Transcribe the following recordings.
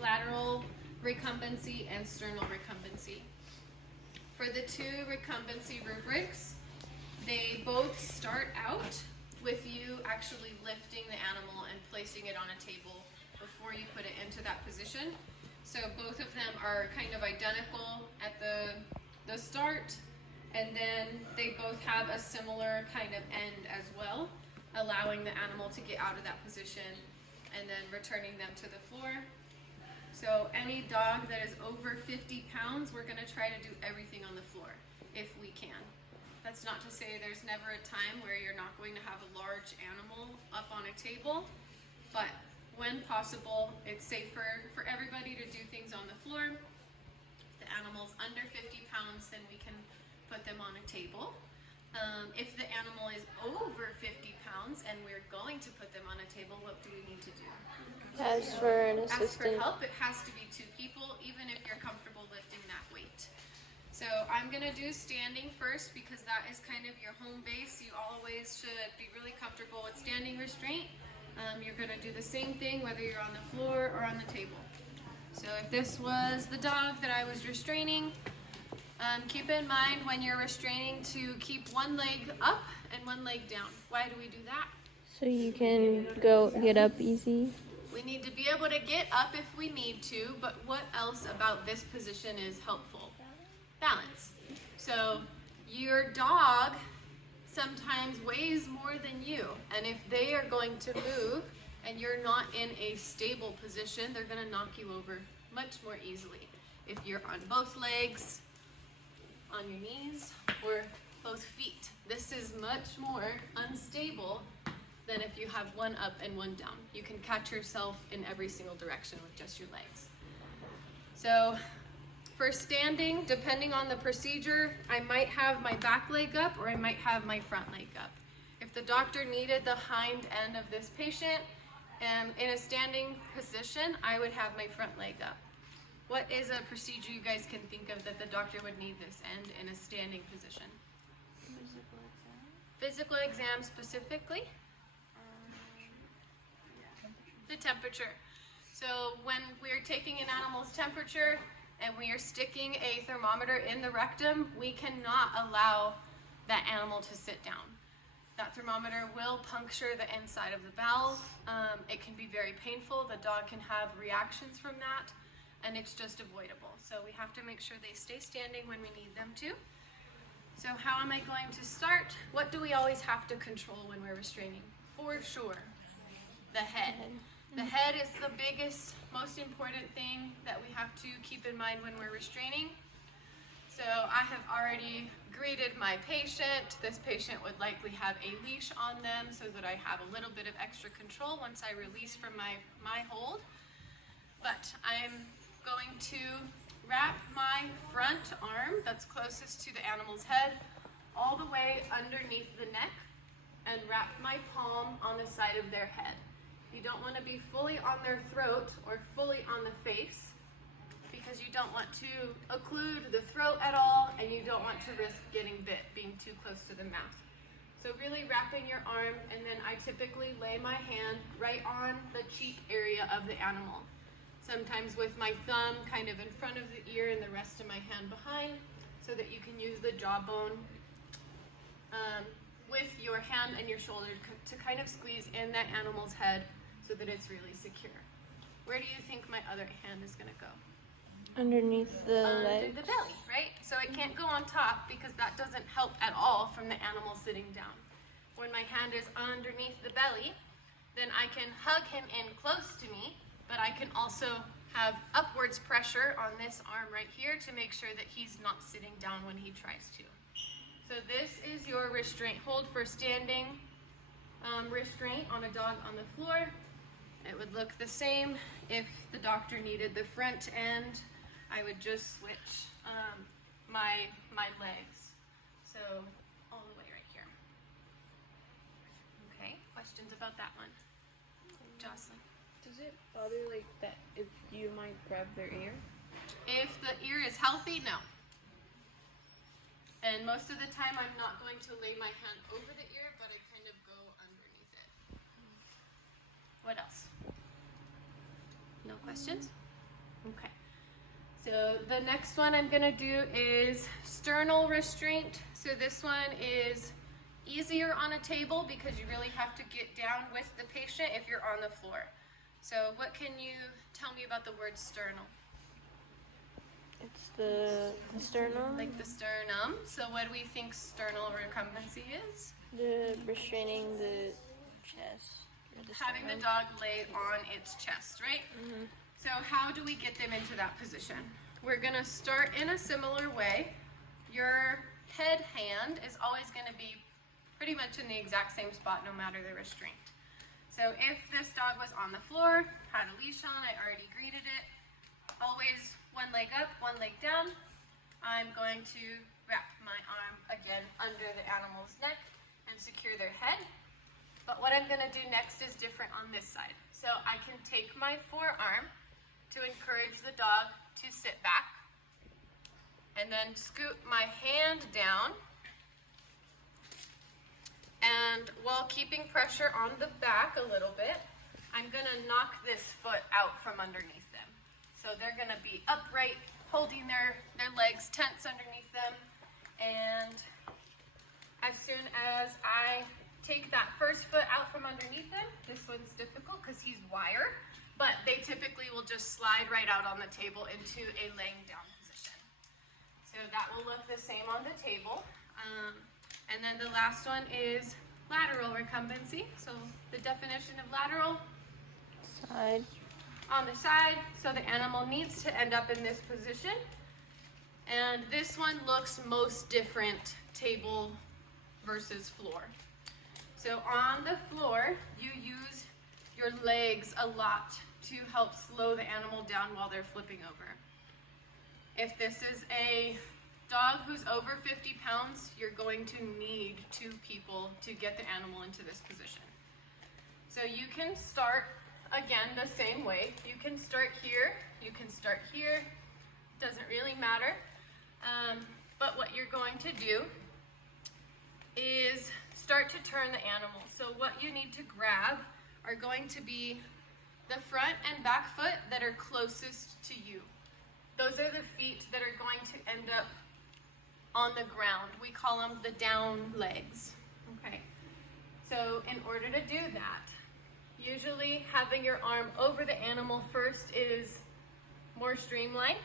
lateral recumbency, and sternal recumbency. For the two recumbency rubrics, they both start out with you actually lifting the animal and placing it on a table before you put it into that position. So both of them are kind of identical at the start, and then they both have a similar kind of end as well, allowing the animal to get out of that position and then returning them to the floor. So any dog that is over 50 pounds, we're going to try to do everything on the floor if we can. That's not to say there's never a time where you're not going to have a large animal up on a table, but when possible, it's safer for everybody to do things on the floor. If the animal's under 50 pounds, then we can put them on a table. If the animal is over 50 pounds and we're going to put them on a table, what do we need to do? Ask for an assistant. Ask for help. It has to be two people, even if you're comfortable lifting that weight. So I'm going to do standing first because that is kind of your home base. You always should be really comfortable with standing restraint. You're going to do the same thing whether you're on the floor or on the table. So if this was the dog that I was restraining, keep in mind when you're restraining to keep one leg up and one leg down. Why do we do that? So you can get up easy. We need to be able to get up if we need to, but what else about this position is helpful? Balance. So your dog sometimes weighs more than you, and if they are going to move and you're not in a stable position, they're going to knock you over much more easily. If you're on both legs, on your knees, or both feet, this is much more unstable than if you have one up and one down. You can catch yourself in every single direction with just your legs. So for standing, depending on the procedure, I might have my back leg up or I might have my front leg up. If the doctor needed the hind end of this patient in a standing position, I would have my front leg up. What is a procedure you guys can think of that the doctor would need this end in a standing position? Physical exam specifically? The temperature. So when we're taking an animal's temperature and we are sticking a thermometer in the rectum, we cannot allow that animal to sit down. That thermometer will puncture the inside of the bowel. It can be very painful. The dog can have reactions from that, and it's just avoidable. So we have to make sure they stay standing when we need them to. So how am I going to start? What do we always have to control when we're restraining? For sure, the head. The head is the biggest, most important thing that we have to keep in mind when we're restraining. So I have already greeted my patient. This patient would likely have a leash on them so that I have a little bit of extra control once I release from my hold. But I'm going to wrap my front arm that's closest to the animal's head all the way underneath the neck and wrap my palm on the side of their head. You don't want to be fully on their throat or fully on the face because you don't want to occlude the throat at all, and you don't want to risk getting bit, being too close to the mouth. So really wrapping your arm, and then I typically lay my hand right on the cheek area of the animal. Sometimes with my thumb kind of in front of the ear and the rest of my hand behind, so that you can use the jawbone with your hand and your shoulder to kind of squeeze in that animal's head so that it's really secure. Where do you think my other hand is going to go? Underneath the legs. Under the belly, right? So it can't go on top because that doesn't help at all from the animal sitting down. When my hand is underneath the belly, then I can hug him in close to me, but I can also have upwards pressure on this arm right here to make sure that he's not sitting down when he tries to. So this is your restraint hold for standing restraint on a dog on the floor. It would look the same if the doctor needed the front end. I would just switch my legs. So all the way right here. Okay, questions about that one? Jocelyn. Does it bother like that if you might grab their ear? If the ear is healthy, no. And most of the time I'm not going to lay my hand over the ear, but I kind of go underneath it. What else? No questions? Okay. So the next one I'm gonna do is sternal restraint. So this one is easier on a table because you really have to get down with the patient if you're on the floor. So what can you tell me about the word sternal? It's the sternum. Like the sternum. So what do we think sternal recumbency is? The restraining the chest. Or the Having the sternum. dog lay on its chest, right? Mhm. So how do we get them into that position? We're gonna start in a similar way. Your head hand is always gonna be pretty much in the exact same spot no matter the restraint. So if this dog was on the floor, had a leash on, I already greeted it, always one leg up, one leg down. I'm going to wrap my arm again under the animal's neck and secure their head. But what I'm gonna do next is different on this side. So I can take my forearm to encourage the dog to sit back and then scoot my hand down, and while keeping pressure on the back a little bit, I'm gonna knock this foot out from underneath them. So they're gonna be upright, holding their legs tense underneath them, and as soon as I take that first foot out from underneath him, this one's difficult because he's wire, but they typically will just slide right out on the table into a laying down position. So that will look the same on the table. And then the last one is lateral recumbency. So the definition of lateral, Side. on the side, so the animal needs to end up in this position. And this one looks most different table versus floor. So on the floor, you use your legs a lot to help slow the animal down while they're flipping over. If this is a dog who's over 50 pounds, you're going to need 2 people to get the animal into this position. So you can start, again, the same way. You can start here, you can start here, doesn't really matter. But what you're going to do is start to turn the animal. So what you need to grab are going to be the front and back foot that are closest to you. Those are the feet that are going to end up on the ground. We call them the down legs. Okay. So in order to do that, usually having your arm over the animal first is more streamlined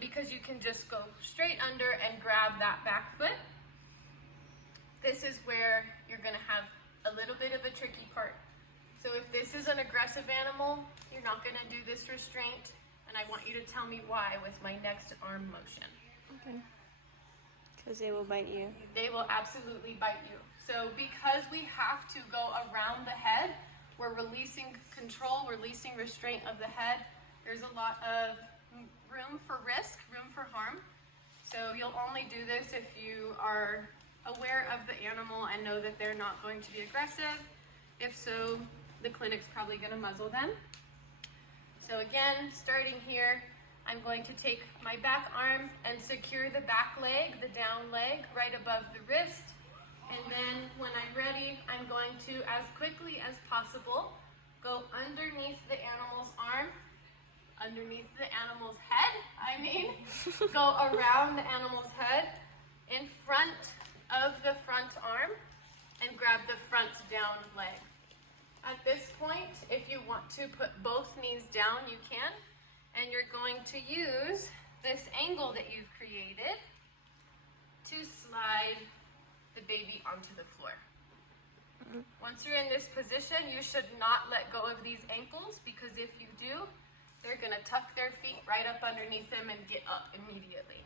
because you can just go straight under and grab that back foot. This is where you're going to have a little bit of a tricky part. So if this is an aggressive animal, you're not going to do this restraint, and I want you to tell me why with my next arm motion. Okay. Because they will bite you. They will absolutely bite you. So because we have to go around the head, we're releasing control, releasing restraint of the head. There's a lot of room for risk, room for harm. So you'll only do this if you are aware of the animal and know that they're not going to be aggressive. If so, the clinic's probably going to muzzle them. So again, starting here, I'm going to take my back arm and secure the back leg, the down leg, right above the wrist. And then when I'm ready, I'm going to, as quickly as possible, go underneath the animal's arm, underneath the animal's head, go around the animal's head, in front of the front arm, and grab the front down leg. At this point, if you want to put both knees down, you can, and you're going to use this angle that you've created to slide the baby onto the floor. Once you're in this position, you should not let go of these ankles, because if you do, they're going to tuck their feet right up underneath them and get up immediately.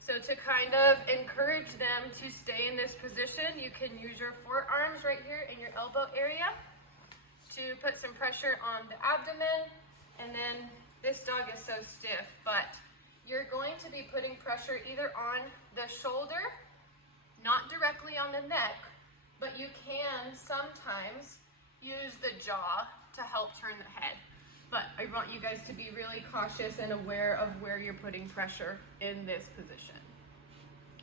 So to kind of encourage them to stay in this position, you can use your forearms right here in your elbow area to put some pressure on the abdomen. And then this dog is so stiff, but you're going to be putting pressure either on the shoulder, not directly on the neck, but you can sometimes use the jaw to help turn the head. But I want you guys to be really cautious and aware of where you're putting pressure in this position.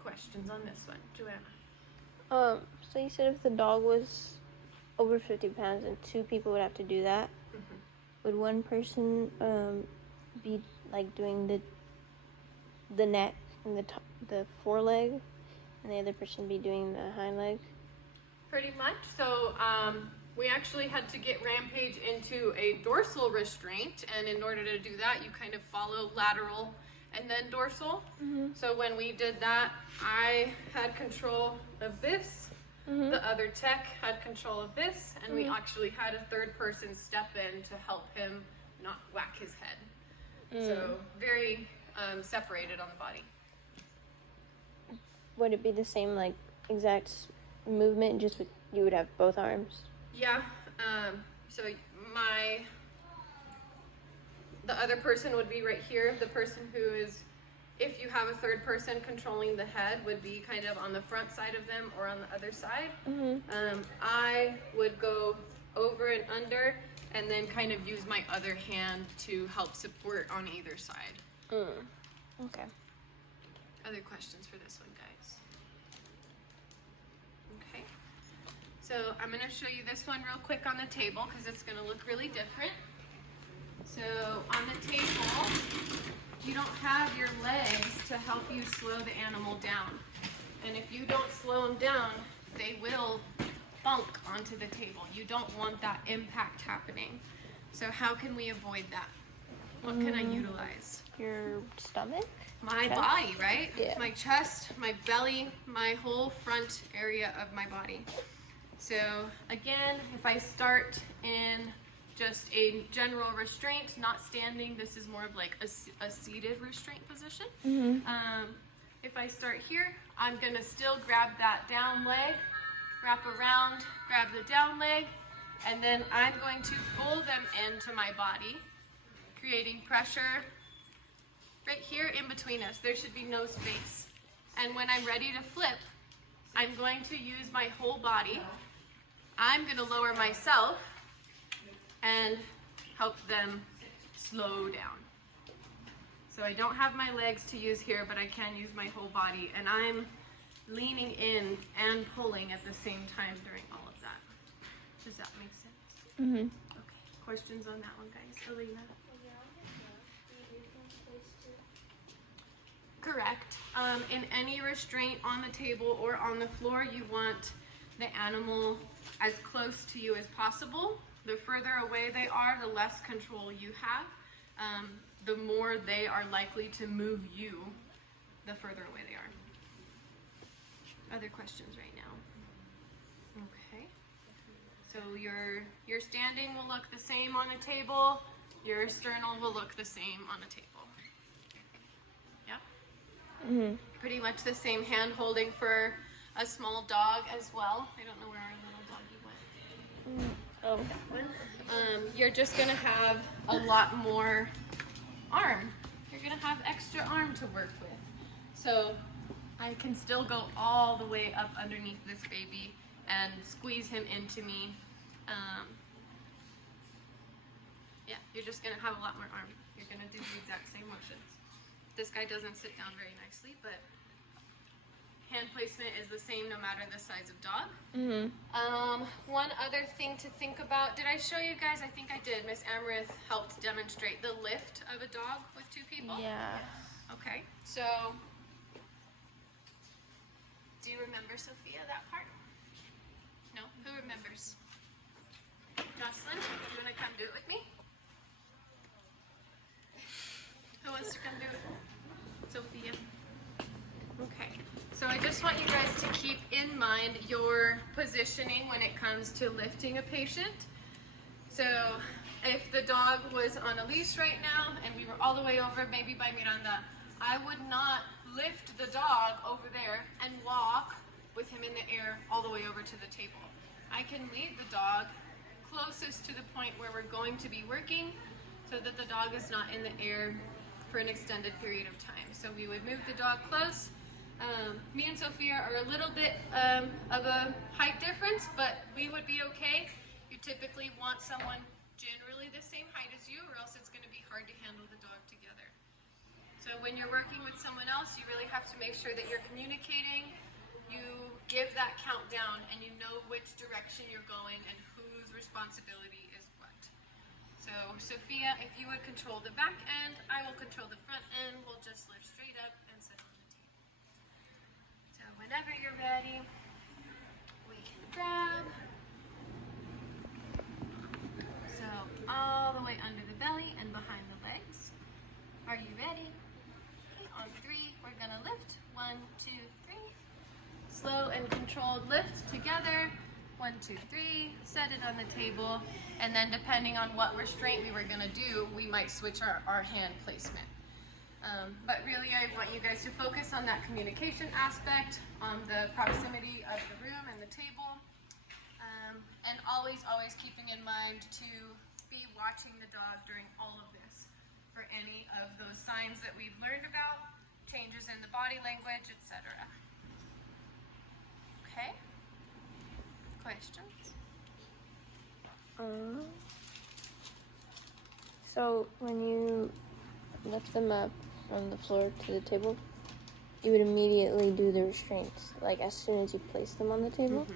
Questions on this one, Joanna? So you said if the dog was over 50 pounds and 2 people would have to do that, would one person be like doing the neck and the foreleg, and the other person be doing the hind leg? Pretty much. So we actually had to get Rampage into a dorsal restraint, and in order to do that, you kind of follow lateral and then dorsal. So when we did that, I had control of this. The other tech had control of this, and we actually had a third person step in to help him not whack his head. So very separated on the body. Would it be the same, like, exact movement, just with, you would have both arms? Yeah. So the other person would be right here. The person who is, if you have a third person controlling the head, would be kind of on the front side of them or on the other side. I would go over and under, and then kind of use my other hand to help support on either side. Okay. Other questions for this one, guys? Okay. So I'm going to show you this one real quick on the table because it's going to look really different. So on the table, you don't have your legs to help you slow the animal down. And if you don't slow them down, they will bunk onto the table. You don't want that impact happening. So how can we avoid that? What can I utilize? Your stomach? My Chest? body, right? Yeah. My chest, my belly, my whole front area of my body. So again, if I start in just a general restraint, not standing, this is more of like a seated restraint position. If I start here, I'm gonna still grab that down leg, wrap around, grab the down leg, and then I'm going to pull them into my body, creating pressure right here in between us. There should be no space. And when I'm ready to flip, I'm going to use my whole body. I'm going to lower myself and help them slow down. So I don't have my legs to use here, but I can use my whole body. And I'm leaning in and pulling at the same time during all of that. Does that make sense? Okay. Questions on that one, guys? Alina? Correct. In any restraint on the table or on the floor, you want the animal as close to you as possible. The further away they are, the less control you have. The more they are likely to move you, the further away they are. Other questions right now? Okay. So your standing will look the same on a table. Your sternal will look the same on a table. Pretty much the same hand holding for a small dog as well. I don't know where our little doggy went. You're just gonna have a lot more arm. You're gonna have extra arm to work with. So I can still go all the way up underneath this baby and squeeze him into me. Yeah, you're just gonna have a lot more arm. You're gonna do the exact same motions. This guy doesn't sit down very nicely, but hand placement is the same no matter the size of dog. One other thing to think about, did I show you guys? I think I did. Miss Amrith helped demonstrate the lift of a dog with two people. Yeah. Okay, so do you remember, Sophia, that part? No? Who remembers? Jocelyn, you want to come do it with me? Who wants to come do it? Sophia. Okay, so I just want you guys to keep in mind your positioning when it comes to lifting a patient. So if the dog was on a leash right now and we were all the way over maybe by Miranda, I would not lift the dog over there and walk with him in the air all the way over to the table. I can lead the dog closest to the point where we're going to be working so that the dog is not in the air for an extended period of time. So we would move the dog close. Me and Sophia are a little bit of a height difference, but we would be okay. You typically want someone generally the same height as you, or else it's going to be hard to handle the dog together. So when you're working with someone else, you really have to make sure that you're communicating. You give that countdown, and you know which direction you're going and whose responsibility is what. So Sophia, if you would control the back end, I will control the front end. We'll just lift straight up and sit on the table. So whenever you're ready, we can grab. So all the way under the belly and behind the legs. Are you ready? Okay, on 3, we're gonna lift. 1, 2, 3. Slow and controlled lift together. 1, 2, 3. Set it on the table. And then depending on what restraint we were gonna do, we might switch our hand placement. But really I want you guys to focus on that communication aspect, on the proximity of the room and the table. And always keeping in mind to be watching the dog during all of this for any of those signs that we've learned about, changes in the body language, etc. Okay? Questions? So when you lift them up from the floor to the table, you would immediately do the restraints, like as soon as you place them on the table?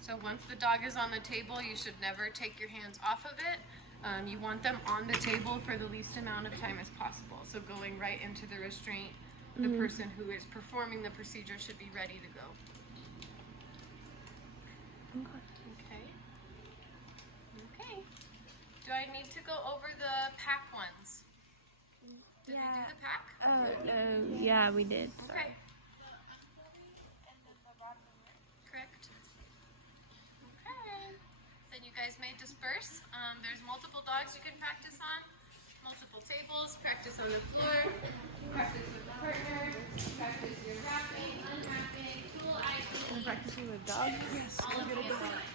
So once the dog is on the table, you should never take your hands off of it. You want them on the table for the least amount of time as possible. So going right into the restraint, the person who is performing the procedure should be ready to go. Okay. Okay. Do I need to go over the pack ones? Did we do the pack? Yeah, we did. Okay. Correct. Okay. Then you guys may disperse. There's multiple dogs you can practice on, multiple tables, practice on the floor, practice with a partner, practice your wrapping, unwrapping, tool items. Practicing with dogs? All of the above.